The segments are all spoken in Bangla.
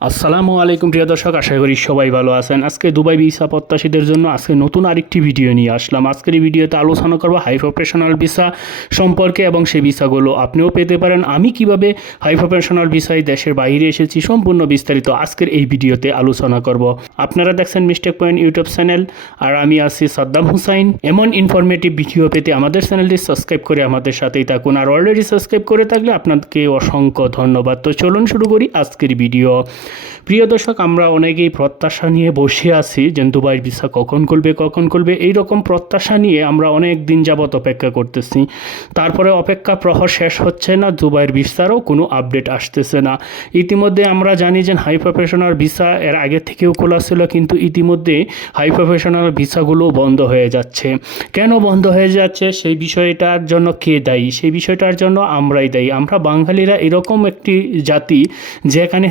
আসসালামু আলাইকুম প্রিয় দর্শক, আশা করি সবাই ভালো আছেন। আজকে দুবাই ভিসা প্রত্যাশীদের জন্য আজকে নতুন আরেকটি ভিডিও নিয়ে আসলাম। আজকের এই ভিডিওতে আলোচনা করব হাই প্রফেশনাল ভিসা সম্পর্কে এবং সেই ভিসাগুলো আপনিও পেতে পারেন। আমি কিভাবে হাই প্রফেশনাল ভিসায় দেশের বাইরে এসেছি সম্পূর্ণ বিস্তারিত আজকের এই ভিডিওতে আলোচনা করব। আপনারা দেখছেন মিস্টেক পয়েন্ট ইউটিউব চ্যানেল, আর আমি আছি সাদ্দাম হুসাইন। এমন ইনফরমেটিভ ভিডিও পেতে আমাদের চ্যানেলটি সাবস্ক্রাইব করে আমাদের সাথেই থাকুন, আর অলরেডি সাবস্ক্রাইব করে থাকলে আপনাকে অসংখ্য ধন্যবাদ। তো চলুন শুরু করি আজকের ভিডিও। প্রিয় দর্শক, আমরা অনেকেই প্রত্যাশা নিয়ে বসে আছি যে দুবাইয়ের ভিসা কখন খুলবে এইরকম প্রত্যাশা নিয়ে আমরা অনেক দিন যাবত অপেক্ষা করতেছি। তারপরে অপেক্ষা প্রহর শেষ হচ্ছে না, দুবাইয়ের ভিসারও কোনো আপডেট আসতেছে না। ইতিমধ্যে আমরা জানি যে হাই প্রফেশনাল ভিসা এর আগে থেকেও খোলা ছিল, কিন্তু ইতিমধ্যে হাই প্রফেশনাল ভিসাগুলো বন্ধ হয়ে যাচ্ছে। কেন বন্ধ হয়ে যাচ্ছে সেই বিষয়টার জন্য কে দায়ী? সেই বিষয়টার জন্য আমরাই দায়ী। আমরা বাঙালিরা এরকম একটি জাতি যেখানে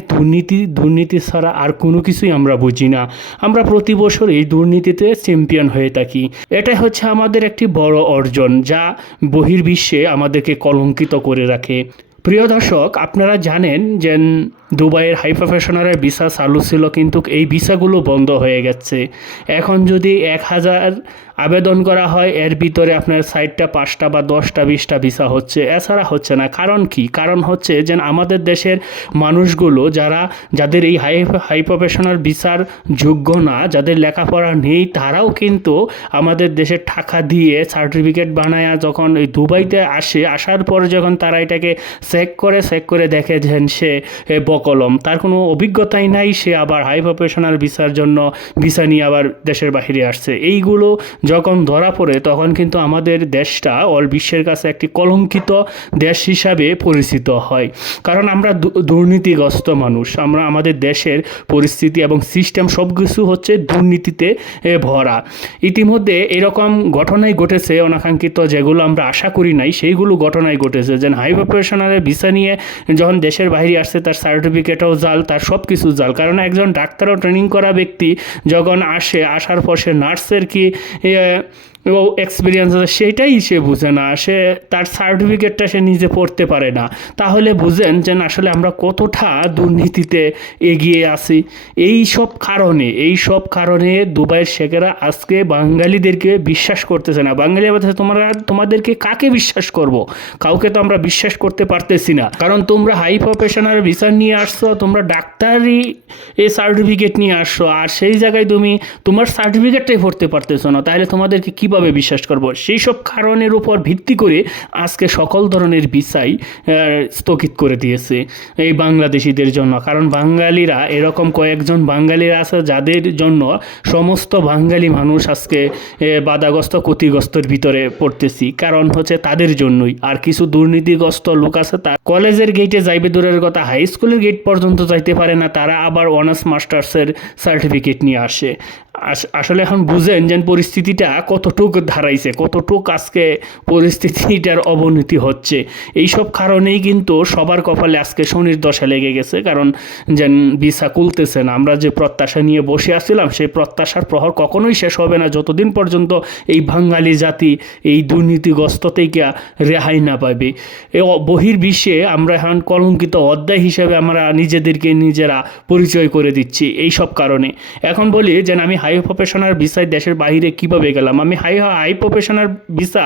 দুর্নীতি ছাড়া আর কোনো কিছুই আমরা বুঝি না। আমরা প্রতি বছর এই দুর্নীতিতে চ্যাম্পিয়ন হয়ে থাকি। এটাই হচ্ছে আমাদের একটি বড় অর্জন, যা বহির্বিশ্বে আমাদেরকে কলঙ্কিত করে রাখে। প্রিয় দর্শক, আপনারা জানেন যে দুবাইয়ের হাই প্রফেশনালের ভিসা চালু ছিল, কিন্তু এই ভিসাগুলো বন্ধ হয়ে গেছে। এখন যদি 1000 আবেদন করা হয়, এর ভিতরে আপনার 60টা 5টা বা 10টা 20টা ভিসা হচ্ছে, এছাড়া হচ্ছে না। কারণ কি? কারণ হচ্ছে যে আমাদের দেশের মানুষগুলো যাদের এই হাই প্রফেশনাল ভিসার যোগ্য না, যাদের লেখাপড়া নেই, তারাও কিন্তু আমাদের দেশের টাকা দিয়ে সার্টিফিকেট বানায় যখন এই দুবাইতে আসার পর যখন তারা এটাকে চেক করে দেখে যে সে বকলম, তার কোনো অভিজ্ঞতাই নাই, সে আবার হাই প্রফেশনাল ভিসার জন্য ভিসা নিয়ে আবার দেশের বাইরে আসছে। এইগুলো যখন ধরা পড়ে তখন কিন্তু আমাদের দেশটা অল বিশ্বের কাছে একটি কলঙ্কিত দেশ হিসাবে পরিচিত হয়। কারণ আমরা দুর্নীতিগ্রস্ত মানুষ। আমাদের দেশের পরিস্থিতি এবং সিস্টেম সব কিছু হচ্ছে দুর্নীতিতে ভরা। ইতিমধ্যে এরকম ঘটনাই ঘটেছে অনাকাঙ্ক্ষিত, যেগুলো আমরা আশা করি নাই সেইগুলো ঘটনাই ঘটেছে। যেন হাই প্রফেশনালের ভিসা নিয়ে যখন দেশের বাইরে আসছে, তার সার্টিফিকেটও জাল, তার সব কিছু জাল। কারণ একজন ডাক্তারও ট্রেনিং করা ব্যক্তি যখন আসার পর সে নার্সের কি এক্সপিরিয়েন্স আছে সেটাই সে বুঝে না, সে তার সার্টিফিকেটটা সে নিজে পড়তে পারে না। তাহলে বুঝেন যে আসলে আমরা কতটা দুর্নীতিতে এগিয়ে আছি। এই সব কারণে দুবাইয়ের শেখেরা আজকে বাঙালিদেরকে বিশ্বাস করতেছে না। বাঙালি বলতেছে, তোমাদেরকে কাকে বিশ্বাস করব? কাউকে তো আমরা বিশ্বাস করতে পারতেছি না। কারণ তোমরা হাই প্রফেশনাল ভিসা নিয়ে আসছো, তোমরা ডাক্তারি সার্টিফিকেট নিয়ে আসছো, আর সেই জায়গায় তুমি তোমার সার্টিফিকেটটাই পড়তে পারতেছো না, তাহলে তোমাদেরকে কিভাবে বিশ্বাস করব? সেই সব কারণের উপর ভিত্তি করে আজকে সকল ধরনের ভিসাই স্থগিত করে দিয়েছে এই বাংলাদেশিদের জন্য। কারণ বাঙালিরা, এরকম কয়েকজন বাঙালিরা আছে যাদের জন্য সমস্ত বাঙালি মানুষ আজকে বাধাগ্রস্ত ক্ষতিগ্রস্তর ভিতরে পড়তেছি। কারণ হচ্ছে তাদের জন্যই। আর কিছু দুর্নীতিগ্রস্ত লোক আছে, তার কলেজের গেটে যাইবে দূরের কথা, হাই স্কুলের গেট পর্যন্ত যাইতে পারে না, তারা আবার অনার্স মাস্টার্সের সার্টিফিকেট নিয়ে আসে। আসলে এখন বুঝেন যে পরিস্থিতিটা কতটুক ধারাইছে, কতটুক আজকে পরিস্থিতিটার অবনতি হচ্ছে। এই সব কারণেই কিন্তু সবার কপালে আজকে শনির দশা লেগে গেছে। কারণ যেন ভিসা খুলতেছে না। আমরা যে প্রত্যাশা নিয়ে বসে আসছিলাম, সেই প্রত্যাশার প্রহর কখনোই শেষ হবে না যতদিন পর্যন্ত এই বাঙালি জাতি এই দুর্নীতিগ্রস্ত থেকে রেহাই না পাবে। এই বহির্বিশ্বে আমরা এখন কলঙ্কিত অধ্যায় হিসেবে আমরা নিজেদেরকে নিজেরা পরিচয় করে দিচ্ছি এই সব কারণে। এখন বলি যে আমি হাই প্রফেশনাল ভিসায় দেশের বাইরে কিভাবে গেলাম। আমি হাই প্রফেশনাল ভিসা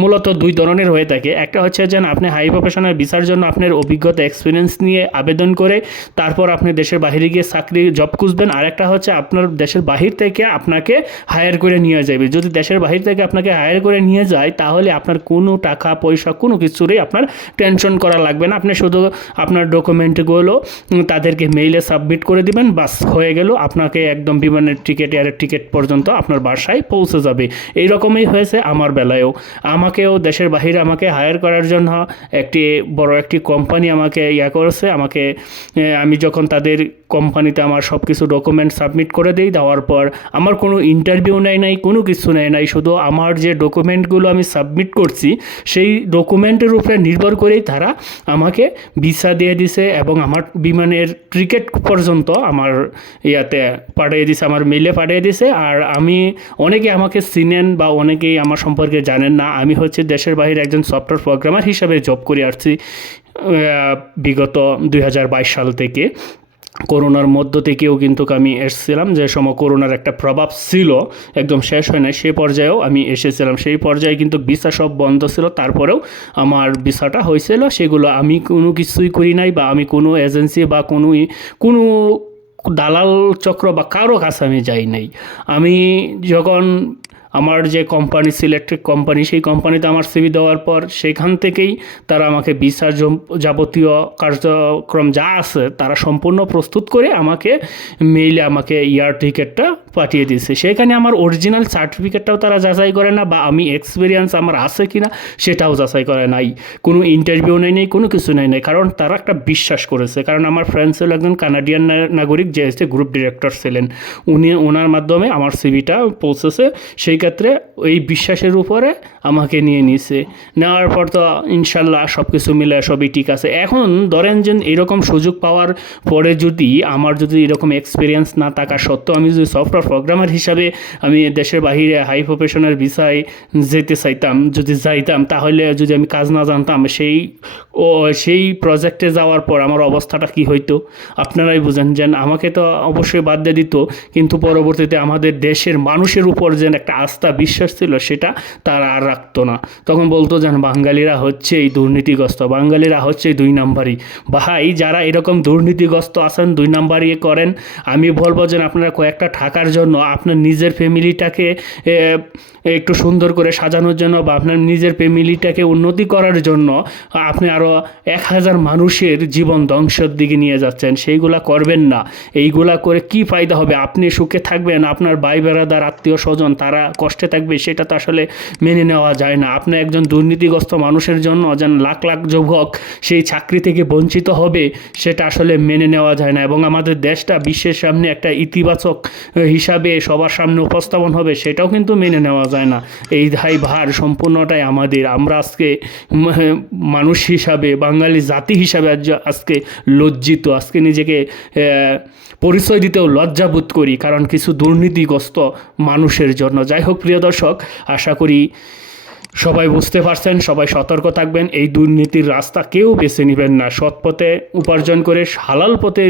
মূলত দুই ধরনের হয়ে থাকে। একটা হচ্ছে যে আপনি হাই প্রফেশনাল ভিসার জন্য আপনার অভিজ্ঞতা এক্সপিরিয়েন্স নিয়ে আবেদন করে তারপর আপনি দেশের বাইরে গিয়ে চাকরি জব খুঁজবেন। আর একটা হচ্ছে আপনার দেশের বাহির থেকে আপনাকে হায়ার করে নিয়ে যাবে। যদি দেশের বাহির থেকে আপনাকে হায়ার করে নিয়ে যায়, তাহলে আপনার কোনো টাকা পয়সা কোনো কিছুরই আপনার টেনশন করা লাগবে না। আপনি শুধু আপনার ডকুমেন্টগুলো তাদেরকে মেইলে সাবমিট করে দিবেন, বাস হয়ে গেল। আপনাকে একদম বিমানের টিকিট, এয়ারের টিকিট পর্যন্ত আপনার বাসায় পৌঁছে যাবে। এই রকমই হয়েছে আমার বেলায়ও। আমাকেও দেশের বাহিরে আমাকে হায়ার করার জন্য বড় একটি কোম্পানি আমাকে করেছে। আমি যখন তাদের কোম্পানিতে আমার সব কিছু ডকুমেন্ট সাবমিট করে দিই, দেওয়ার পর আমার কোনো ইন্টারভিউ নাই, কোনো কিছু নাই, শুধু আমার যে ডকুমেন্টগুলো আমি সাবমিট করছি সেই ডকুমেন্টের উপরে নির্ভর করেই তারা আমাকে ভিসা দিয়ে দিছে এবং আমার বিমানের টিকিট পর্যন্ত আমার পাঠিয়ে দিছে, আমার মেলে পাঠিয়ে দিছে। আর অনেকে আমাকে চিনেন বা অনেকেই আমার সম্পর্কে জানেন না, আমি হচ্ছে দেশের বাইরে একজন সফটওয়্যার প্রোগ্রামার হিসাবে জব করে আসছি বিগত 2022 সাল থেকে। করোনার মধ্য থেকেও কিন্তু আমি এসেছিলাম, যে সময় করোনার একটা প্রভাব ছিল, একদম শেষ হয় না সেই পর্যায়েও আমি এসেছিলাম। সেই পর্যায়ে কিন্তু ভিসা সব বন্ধ ছিল, তারপরেও আমার ভিসাটা হয়েছিল। সেগুলো আমি কোনো কিছুই করি নাই, বা আমি কোনো এজেন্সি বা কোনো দালাল চক্র বা কারো কাছে আমি যাই নাই। আমি যখন আমার যে কোম্পানি, সিলেক্টেড কোম্পানি, সেই কোম্পানিতে আমার সিভি দেওয়ার পর সেখান থেকেই তারা আমাকে ভিসার যাবতীয় কার্যক্রম যা আছে তারা সম্পূর্ণ প্রস্তুত করে আমাকে মেইলে আমাকে এয়ার টিকিটটা পাঠিয়ে দিয়েছে। সেখানে আমার অরিজিনাল সার্টিফিকেটটাও তারা যাচাই করে না, বা আমি এক্সপিরিয়েন্স আমার আছে কিনা সেটাও যাচাই করে নাই। কোনো ইন্টারভিউ নেই, কোনো কিছু নেই, কারণ তারা একটা বিশ্বাস করেছে। কারণ আমার ফ্রেন্ড ছিল একজন কানাডিয়ান নাগরিক, যে হচ্ছে গ্রুপ ডিরেক্টর ছিলেন, ওনার মাধ্যমে আমার সিভিটা পৌঁছেছে। সেই ক্ষেত্রে এই বিশ্বাসের উপরে আমাকে নিয়ে নিছে। নেওয়ার পর তো ইনশাল্লাহ সব কিছু মিলে সবই ঠিক আছে। এখন ধরেন যে এরকম সুযোগ পাওয়ার পরে যদি আমার যদি এরকম এক্সপিরিয়েন্স না থাকা সত্ত্বেও আমি যদি সফটওয়্যার প্রোগ্রামার হিসাবে আমি দেশের বাহিরে হাই প্রফেশনের ভিসায় যেতে চাইতাম, যদি যাইতাম, তাহলে যদি আমি কাজ না জানতাম, সেই প্রজেক্টে যাওয়ার পর আমার অবস্থাটা কি হইতো আপনারাই বুঝেন। যেন আমাকে তো অবশ্যই বাদ দিয়ে দিত, কিন্তু পরবর্তীতে আমাদের দেশের মানুষের উপর যেন একটা আস্থা বিশ্বাস ছিল সেটা তারা আর রাখতো না। তখন বলতো যেন বাঙালিরা হচ্ছে এই দুর্নীতিগ্রস্ত, বাঙালিরা হচ্ছে দুই নাম্বারই। ভাই, যারা এরকম দুর্নীতিগ্রস্ত আছেন, দুই নাম্বারই করেন, আমি বলবো যে আপনারা কয়েকটা টাকার জন্য আপনার নিজের ফ্যামিলিটাকে একটু সুন্দর করে সাজানোর জন্য, বা আপনার নিজের ফ্যামিলিটাকে উন্নতি করার জন্য আপনি আরও 1000 মানুষের জীবন ধ্বংসের দিকে নিয়ে যাচ্ছেন। সেইগুলা করবেন না। এইগুলা করে কি ফায়দা হবে? আপনি সুখে থাকবেন, আপনার ভাই বেড়াদার আত্মীয় স্বজন তারা কষ্টে থাকবে, সেটা তো আসলে মেনে নেওয়া যায় না। আপনি একজন দুর্নীতিগ্রস্ত মানুষের জন্য যেন লাখ লাখ যুবক সেই চাকরি থেকে বঞ্চিত হবে, সেটা আসলে মেনে নেওয়া যায় না। এবং আমাদের দেশটা বিশ্বের সামনে একটা ইতিবাচক হিসাবে সবার সামনে উপস্থাপন হবে, সেটাও কিন্তু মেনে নেওয়া যায় না। এই ভার সম্পূর্ণটাই আমাদের। আমরা আজকে মানুষ হিসাবে, বাঙালি জাতি হিসাবে আজকে লজ্জিত, আজকে নিজেকে পরিচয় দিতেও লজ্জাবোধ করি, কারণ কিছু দুর্নীতিগ্রস্ত মানুষের জন্য। যাই হোক প্রিয় দর্শক, আশা করি সবাই বুঝতে পারছেন, সবাই সতর্ক থাকবেন। এই দুর্নীতির রাস্তা কেউ বেছে নেবেন না। সৎ পথে উপার্জন করে, হালাল পথে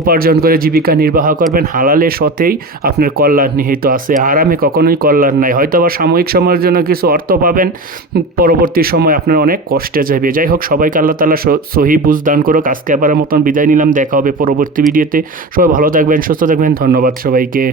উপার্জন করে জীবিকা নির্বাহ করবেন। হালালের সতেই আপনার কল্যাণ নিহিত আছে, আরামে কখনোই কল্যাণ নাই। হয়তো বা সাময়িক সময়ের জন্য কিছু অর্থ পাবেন, পরবর্তী সময় আপনার অনেক কষ্টে যাবে। যাই হোক, সবাইকে আল্লাহ তাআলা সহি বুঝ দান করুক। আজকে আবার মতন বিদায় নিলাম, দেখা হবে পরবর্তী ভিডিওতে। সবাই ভালো থাকবেন, সুস্থ থাকবেন। ধন্যবাদ সবাইকে।